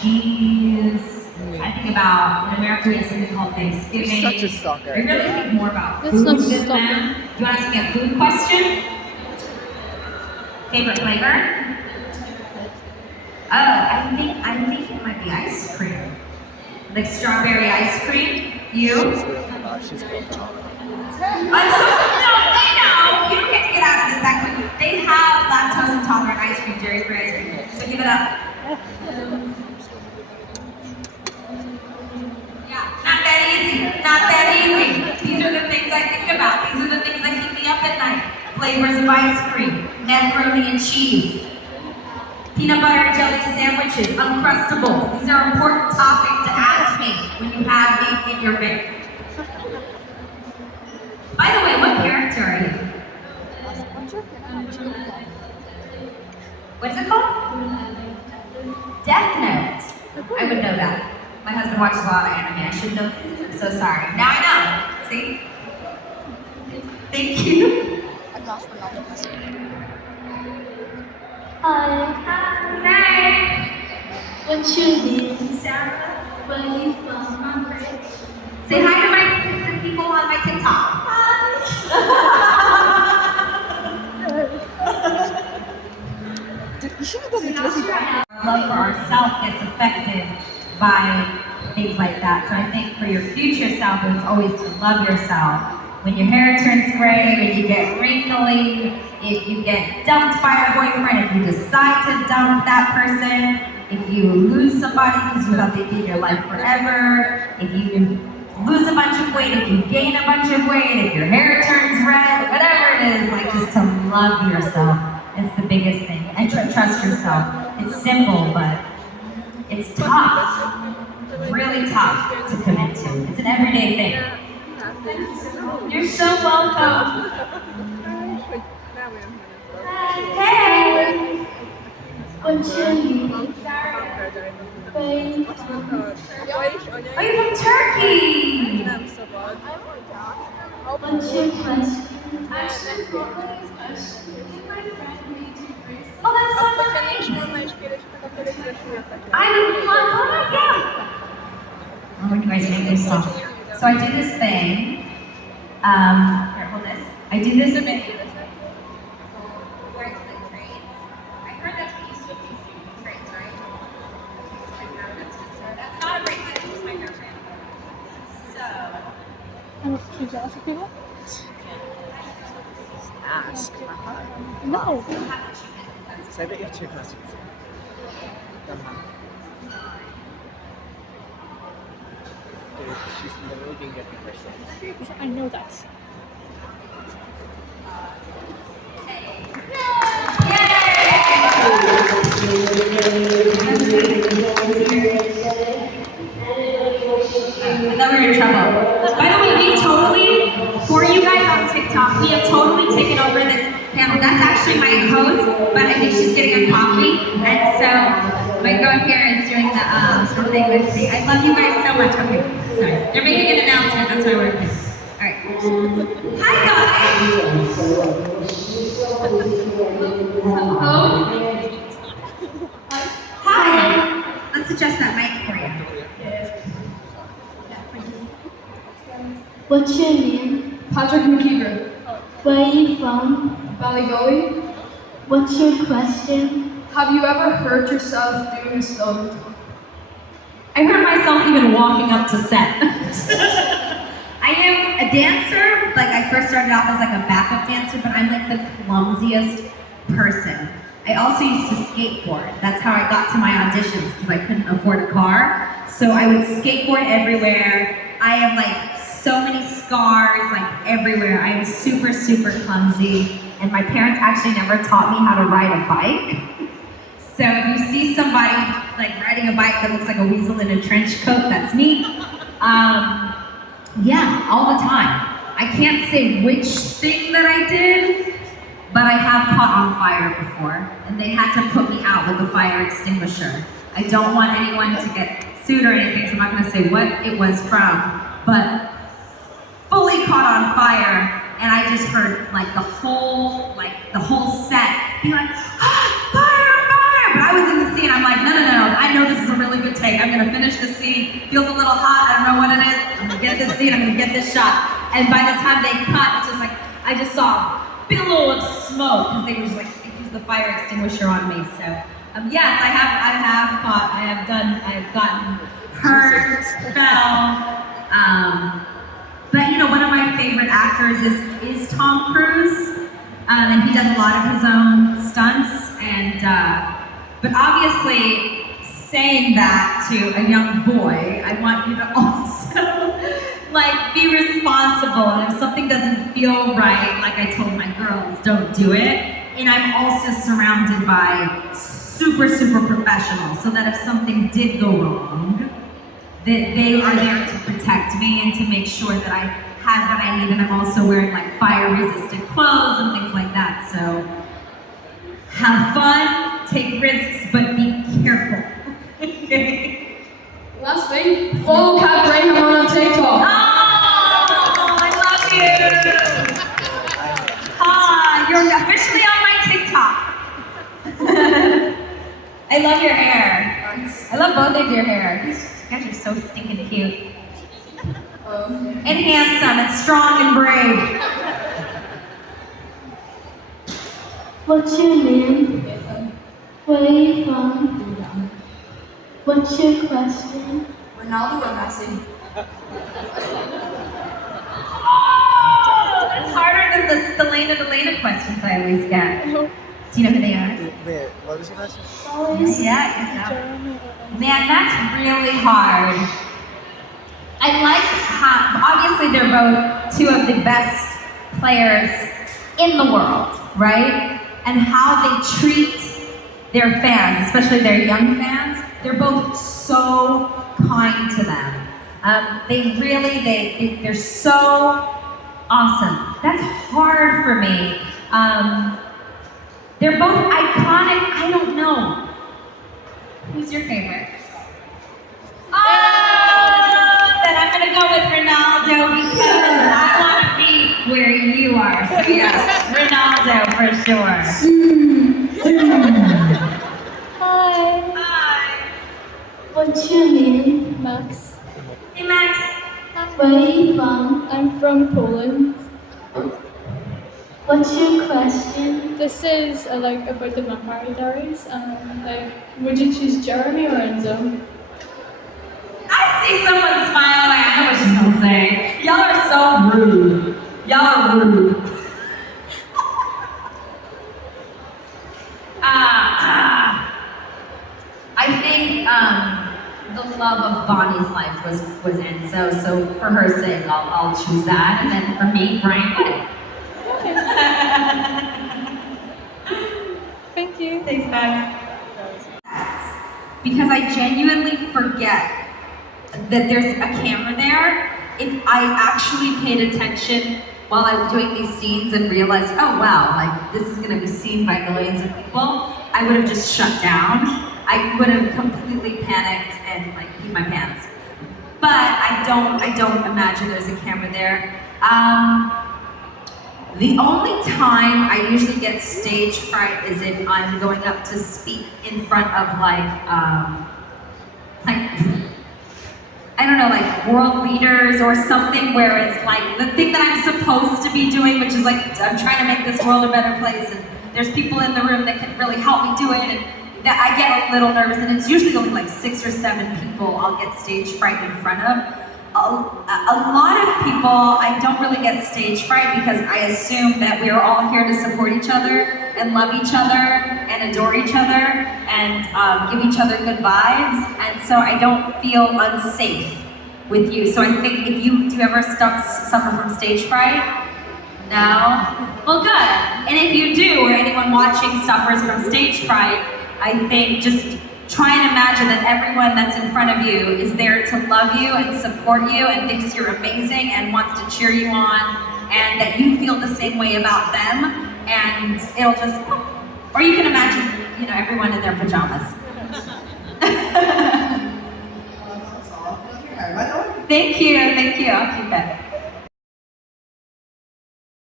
cheese. I think about, in America we have something called Thanksgiving. Such a sucker. I really think more about That's food not than sucker. them. Do you want to ask me a food question? Favorite flavor? Oh, I think it might be ice cream. Like strawberry ice cream. You? She's real phenomenal. I'm so no, they know. You don't get to get out of this that quick. They have lactose intolerant ice cream, dairy-free ice cream. So give it up. Yeah, not that easy. Not that easy. These are the things I think about. These are the things that keep me up at night. Flavors of ice cream, macaroni and cheese, peanut butter and jelly sandwiches, Uncrustables. These are important topics to ask me when you have me in your face. By the way, what character are you? What's it called? Death Note. I would know that. My husband watches a lot of anime. I should know this. I'm so sorry. Now I know. See? Thank you. Hi. What's your name? Sarah. Where are you from? Say hi to the people on my TikTok. You should have done the Jersey Bob. Our love for ourselves gets affected by things like that. So I think for your future self, it's always to love yourself. When your hair turns gray, when you get wrinkly, if you get dumped by a boyfriend, if you decide to dump that person, if you lose somebody because you thought they'd be in your life forever, if you lose a bunch of weight, if you gain a bunch of weight, if your hair turns red, whatever it is, like just to love yourself is the biggest thing. And trust yourself. It's simple, but it's tough. Really tough to commit to. It's an everyday thing. You're so welcome. Hey! What's your name? Where are you from? Are you from Turkey? What's your question? Oh, that's so nice. I would love that. Oh, when you guys make this stuff. So I do this thing. Here, hold this. I do this thing. Where I click trades. I heard that's what you switch to trades, right? That's not a bracelet, it's just my girlfriend. So. Should you ask people? Ask. No. Say that you have two questions. Dude, she's literally being good in person. I know that. I thought we were in trouble. By the way, for you guys on TikTok, we have totally taken over this panel. That's actually my host, but I think she's getting a coffee. And so my girl here is doing the thing with me. I love you guys so much. Okay, sorry. They're making an announcement. That's why we're here. All right. Hi, guys. Hello. Hi. Let's adjust that mic for you. What's your name? Patrick McKeever. Where are you from? Ballygully. What's your question? Have you ever hurt yourself doing a stunt? I hurt myself even walking up to set. I am a dancer. Like I first started off as like a backup dancer, but I'm like the clumsiest person. I also used to skateboard. That's how I got to my auditions because I couldn't afford a car. So I would skateboard everywhere. I have like so many scars like everywhere. I am super, super clumsy. And my parents actually never taught me how to ride a bike. So if you see somebody like riding a bike that looks like a weasel in a trench coat, that's me. Yeah, all the time. I can't say which thing that I did, but I have caught on fire before, and they had to put me out with a fire extinguisher. I don't want anyone to get sued or anything, so I'm not gonna say what it was from, but fully caught on fire, and I just heard like the whole set be like, ah, fire, fire! But I was in the scene, I'm like, no, I know this is a really good take. I'm gonna finish the scene. Feels a little hot. I don't know what it is. I'm gonna get this scene. I'm gonna get this shot. And by the time they cut, it's just like I just saw a billow of smoke because they were just like they used the fire extinguisher on me. So yes, I have fought. I have gotten hurt, fell. But you know, one of my favorite actors is Tom Cruise, and he does a lot of his own stunts. And but obviously, saying that to a young boy, I want you to also like be responsible. And if something doesn't feel right, like I told my girls, don't do it. And I'm also surrounded by super professionals, so that if something did go wrong, that they are there to protect me and to make sure that I have what I need. And I'm also wearing like fire-resistant clothes and things like that. So have fun, take risks, but be careful. Last thing, follow Kat Graham on TikTok. Oh, I love you. You're officially on my TikTok. I love your hair. Thanks. I love both of your hair. You guys are so stinking cute. And handsome and strong and brave. What's your name? Nathan. Where are you from? Sudan. What's your question? Ronaldo or Messi? Oh, that's harder than the Lena questions I always get. Do you know who they are? Wait, what was your question? Always. Yeah, man, that's really hard. I like how, obviously they're both two of the best players in the world, right? And how they treat their fans, especially their young fans. They're both so kind to them. They're so awesome. That's hard for me. They're both iconic. I don't know. Who's your favorite? Then I'm gonna go with Ronaldo because I want to be where you are. So yes, Ronaldo for sure. Hi. Hi. What's your name? Max. Hey Max. Where are you from? I'm from Poland. What's your question? This is like about the Vampire Diaries. Like, would you choose Jeremy or Enzo? I see someone smile like I know what she's gonna say. Y'all are so rude. Y'all are rude. I think the love of Bonnie's life was Enzo, so for her sake, I'll choose that. And then for me, Brian White. Thank you. Thanks, Max. Because I genuinely forget that there's a camera there. If I actually paid attention while I was doing these scenes and realized, oh wow, like this is gonna be seen by millions of people, I would have just shut down. I would have completely panicked and like peed my pants. But I don't imagine there's a camera there. The only time I usually get stage fright is if I'm going up to speak in front of like I don't know, like world leaders or something where it's like the thing that I'm supposed to be doing, which is like I'm trying to make this world a better place, and there's people in the room that can really help me do it, and that I get a little nervous, and it's usually only like 6 or 7 people I'll get stage fright in front of. A lot of people, I don't really get stage fright because I assume that we're all here to support each other and love each other and adore each other and give each other good vibes, and so I don't feel unsafe with you. So I think if do you ever suffer from stage fright? No? Well, good. And if you do, or anyone watching suffers from stage fright, I think just try and imagine that everyone that's in front of you is there to love you and support you and thinks you're amazing and wants to cheer you on, and that you feel the same way about them, and it'll just, or you can imagine, you know, everyone in their pajamas. Thank you, I'll keep it.